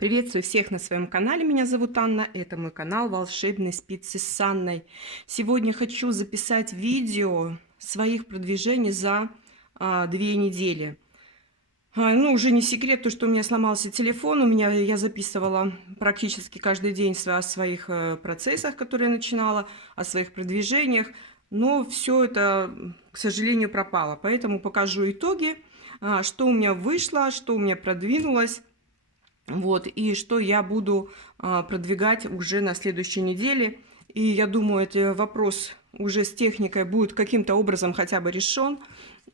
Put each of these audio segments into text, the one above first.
Приветствую всех на своем канале. Меня зовут Анна. Это мой канал «Волшебные спицы с Анной». Сегодня хочу записать видео своих продвижений за 2 недели. Ну, уже не секрет, то, что у меня сломался телефон. Я записывала практически каждый день о своих процессах, которые я начинала, о своих продвижениях. Но все это, к сожалению, пропало. Поэтому покажу итоги, что у меня вышло, что у меня продвинулось. Вот, и что я буду продвигать уже на следующей неделе. И я думаю, этот вопрос уже с техникой будет каким-то образом хотя бы решен.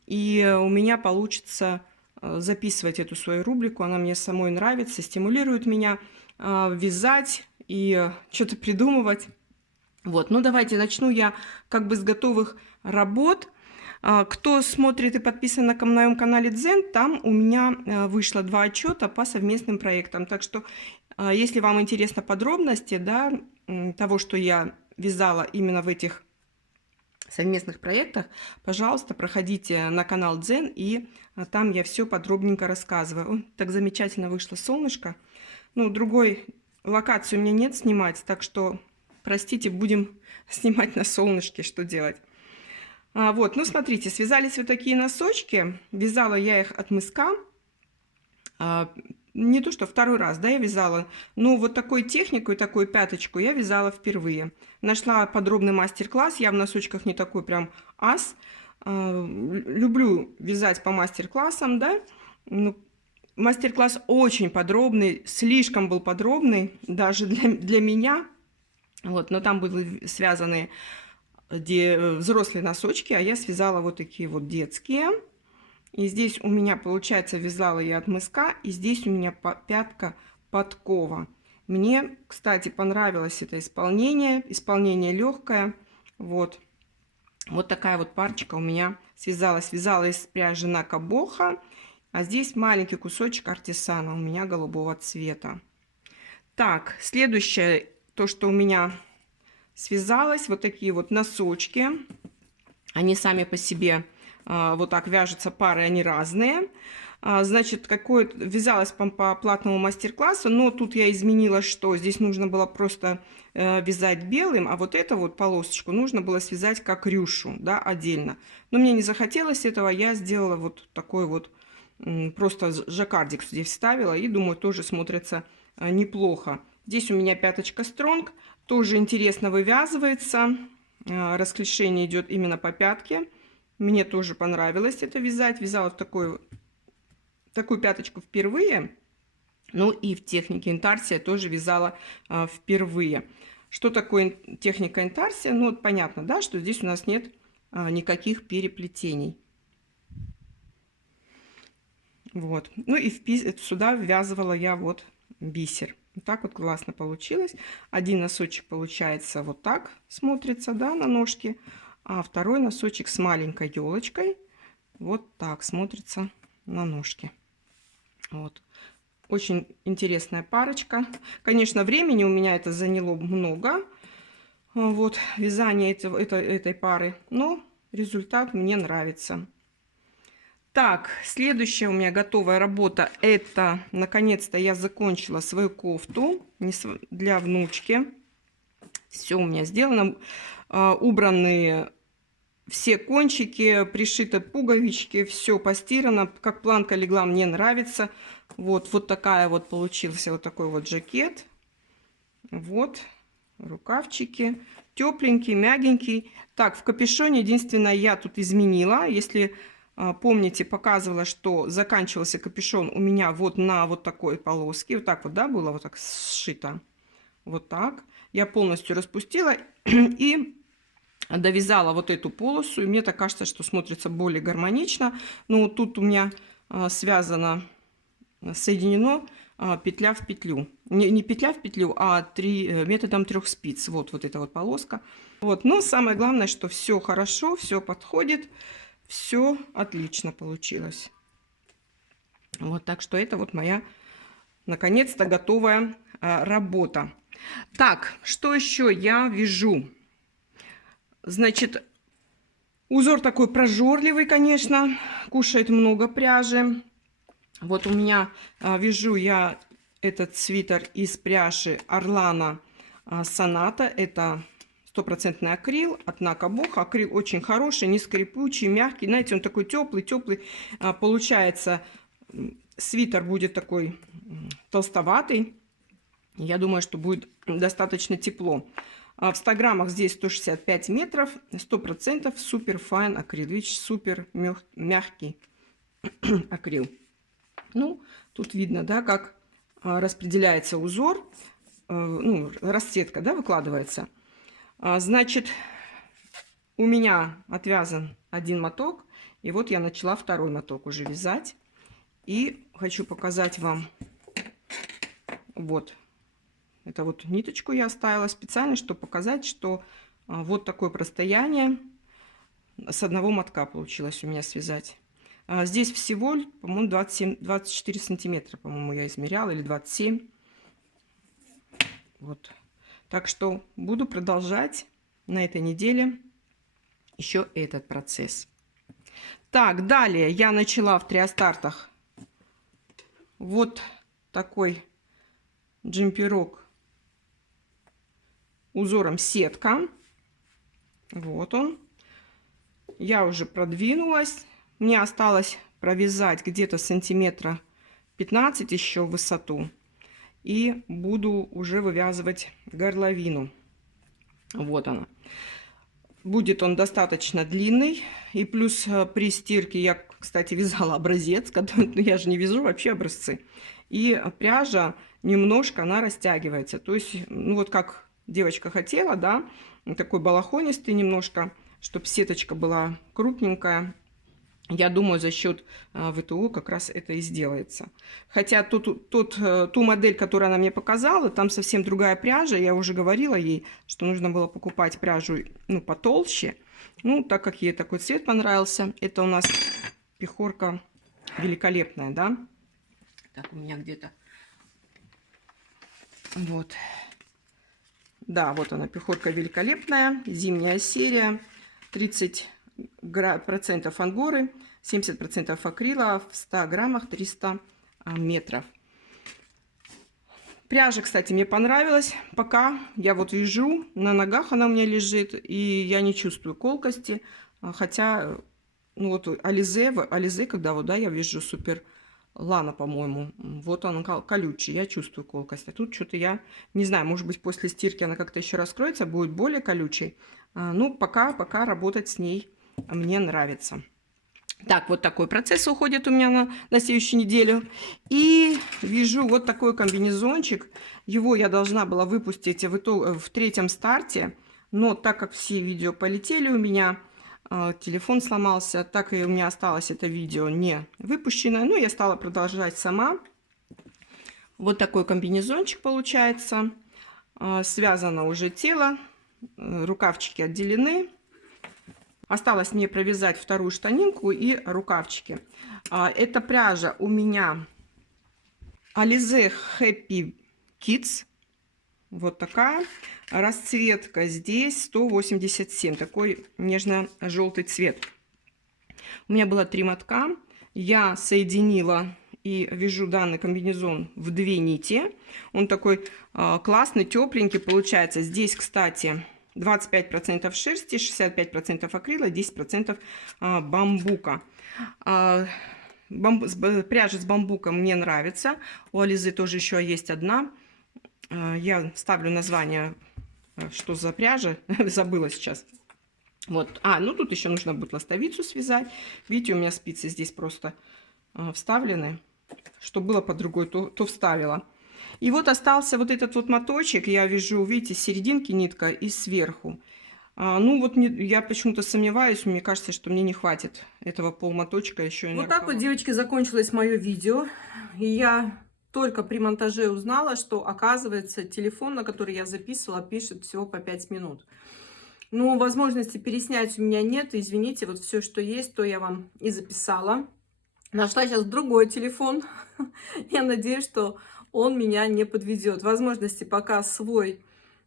И у меня получится записывать эту свою рубрику. Она мне самой нравится, стимулирует меня вязать и что-то придумывать. Вот, ну давайте начну я как бы с готовых работ. Кто смотрит и подписан на моем канале Дзен, там у меня вышло 2 отчета по совместным проектам. Так что, если вам интересны подробности, да, того, что я вязала именно в этих совместных проектах, пожалуйста, проходите на канал Дзен, и там я все подробненько рассказываю. Так замечательно вышло солнышко. Ну, другой локации у меня нет снимать, так что, простите, будем снимать на солнышке, что делать. Вот, ну смотрите, связались вот такие носочки. Вязала я их от мыска. Не то, что второй раз, да, я вязала, но вот такой технику и такую пяточку я вязала впервые. Нашла подробный мастер-класс, я в носочках не такой прям ас. Люблю вязать по мастер-классам, да. Ну, мастер-класс очень подробный, слишком был подробный, даже для меня. Вот, но там были связаны взрослые носочки, а я связала вот такие вот детские. И здесь у меня, получается, вязала я от мыска, и здесь у меня пятка подкова. Мне, кстати, понравилось это исполнение легкое. Вот такая вот парочка у меня связалась. Вязала из пряжи Накабоха, а здесь маленький кусочек артисана у меня голубого цвета. Так, следующее, то, что у меня связалось, вот такие вот носочки. Они сами по себе вот так вяжутся, пары, они разные. Значит, вязалось по платному мастер-классу, но тут я изменила, что здесь нужно было просто вязать белым, а вот эту вот полосочку нужно было связать как рюшу, да, отдельно. Но мне не захотелось этого, я сделала вот такой вот, просто жаккардик здесь вставила, и думаю, тоже смотрится неплохо. Здесь у меня пяточка стронг, тоже интересно вывязывается. Расклешение идет именно по пятке. Мне тоже понравилось это вязать. Вязала в такую пяточку впервые. Ну и в технике интарсия тоже вязала впервые. Что такое техника интарсия? Ну вот понятно, да, что здесь у нас нет никаких переплетений. Вот. Ну и сюда ввязывала я вот бисер. Вот так вот классно получилось. Один носочек получается вот так смотрится, да, на ножке, а второй носочек с маленькой елочкой вот так смотрится на ножке. Вот. Очень интересная парочка. Конечно, времени у меня это заняло много. Вот, вязание этой пары, но результат мне нравится. Так, следующая у меня готовая работа. Это, наконец-то, я закончила свою кофту для внучки. Все у меня сделано. Убраны все кончики, пришиты пуговички, все постирано. Как планка легла, мне нравится. Вот такая вот получился вот такой вот жакет. Вот, рукавчики. Тепленький, мягенький. Так, в капюшоне единственное я тут изменила. Если помните, показывала, что заканчивался капюшон у меня вот на вот такой полоске. Вот так вот, да, было вот так сшито. Вот так. Я полностью распустила и довязала вот эту полосу. И мне так кажется, что смотрится более гармонично. Но тут у меня соединено петля в петлю. Не петля в петлю, а методом 3 спиц. Вот эта вот полоска. Вот. Но самое главное, что все хорошо, все подходит. Все отлично получилось. Вот, так что это вот моя, наконец-то, готовая работа. Так, что еще я вяжу? Значит, узор такой прожорливый, конечно, кушает много пряжи. Вот у меня вяжу я этот свитер из пряжи Орлана Соната. Это стопроцентный акрил от Накабуха. Акрил очень хороший, не скрипучий, мягкий. Знаете, он такой теплый. Получается, свитер будет такой толстоватый. Я думаю, что будет достаточно тепло. В 100 граммах здесь 165 метров, 100% супер файн акрил. Видите, супер мягкий акрил. Ну, тут видно, да, как распределяется узор, ну, расцветка, да, выкладывается. Значит, у меня отвязан один моток, и вот я начала второй моток уже вязать. И хочу показать вам вот. Это вот ниточку я оставила специально, чтобы показать, что вот такое расстояние с одного мотка получилось у меня связать. Здесь всего, по-моему, 24 сантиметра, по-моему, я измеряла, или 27. Вот. Так что буду продолжать на этой неделе еще этот процесс. Так, далее я начала в триостартах вот такой джемперок узором сетка. Вот он. Я уже продвинулась. Мне осталось провязать где-то сантиметра 15 еще в высоту. И буду уже вывязывать горловину. Вот она. Будет он достаточно длинный. И плюс при стирке я, кстати, вязала образец. Я же не вяжу вообще образцы. И пряжа немножко она растягивается. То есть, ну вот как девочка хотела, да, такой балахонистый немножко, чтобы сеточка была крупненькая. Я думаю, за счет ВТО как раз это и сделается. Хотя ту модель, которую она мне показала, там совсем другая пряжа. Я уже говорила ей, что нужно было покупать пряжу, ну, потолще. Ну, так как ей такой цвет понравился. Это у нас пехорка великолепная, да. Так, у меня где-то... Вот. Да, вот она, пехорка великолепная, зимняя серия, 30% ангоры, 70% акрила, в 100 граммах 300 метров. Пряжа, кстати, мне понравилась. Пока я вот вяжу, на ногах она у меня лежит, и я не чувствую колкости. Хотя, ну вот Ализе, когда вот, да, я вяжу супер Лана, по-моему, вот она колючая, я чувствую колкость. А тут что-то я не знаю, может быть, после стирки она как-то еще раскроется, будет более колючей. Ну, пока работать с ней мне нравится. Так, вот такой процесс уходит у меня на следующую неделю. И вяжу вот такой комбинезончик. Его я должна была выпустить в третьем старте. Но так как все видео полетели у меня, телефон сломался, так и у меня осталось это видео не выпущенное. Но я стала продолжать сама. Вот такой комбинезончик получается. Связано уже тело. Рукавчики отделены. Осталось мне провязать вторую штанинку и рукавчики. Эта пряжа у меня Alize Happy Kids. Вот такая. Расцветка здесь 187. Такой нежно-желтый цвет. У меня было 3 мотка. Я соединила и вяжу данный комбинезон в 2 нити. Он такой классный, тепленький получается. Здесь, кстати, 25% шерсти, 65% акрила, 10% бамбука. Пряжа с бамбуком мне нравится. У Ализы тоже еще есть одна. Я ставлю название, что за пряжа, забыла сейчас. Вот. Ну тут еще нужно будет ластовицу связать. Видите, у меня спицы здесь просто вставлены. Что было под другой, то вставила. И вот остался вот этот вот моточек. Я вяжу, видите, с серединки нитка и сверху. Ну вот я почему-то сомневаюсь. Мне кажется, что мне не хватит этого полмоточка еще. Вот так вот, девочки, закончилось мое видео. И я только при монтаже узнала, что, оказывается, телефон, на который я записывала, пишет всего по 5 минут. Но возможности переснять у меня нет. Извините, вот все, что есть, то я вам и записала. Нашла сейчас другой телефон. Я надеюсь, что он меня не подведет. Возможности пока свой,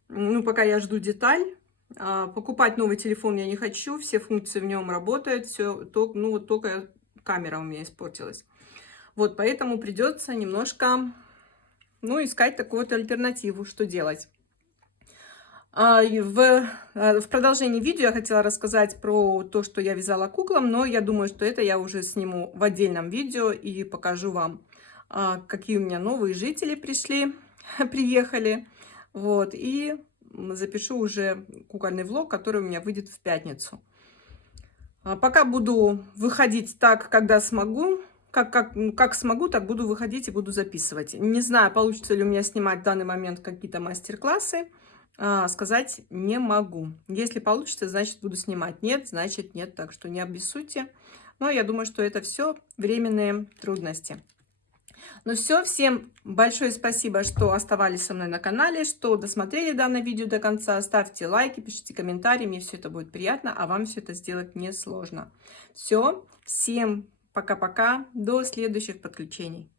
ну, пока я жду деталь. Покупать новый телефон я не хочу. Все функции в нем работают. Все, ну, вот только камера у меня испортилась. Вот, поэтому придется немножко ну, искать такую вот альтернативу, что делать. В продолжении видео я хотела рассказать про то, что я вязала куклам, но я думаю, что это я уже сниму в отдельном видео и покажу вам, какие у меня новые жители пришли, приехали. Вот, и запишу уже кукольный влог, который у меня выйдет в пятницу. Пока буду выходить так, когда смогу. Как смогу, так буду выходить и буду записывать. Не знаю, получится ли у меня снимать в данный момент какие-то мастер-классы. Сказать не могу. Если получится, значит буду снимать. Нет, значит нет. Так что не обессудьте. Но я думаю, что это все временные трудности. Ну все, всем большое спасибо, что оставались со мной на канале, что досмотрели данное видео до конца. Ставьте лайки, пишите комментарии, мне все это будет приятно, а вам все это сделать несложно. Все, всем пока-пока, до следующих подключений.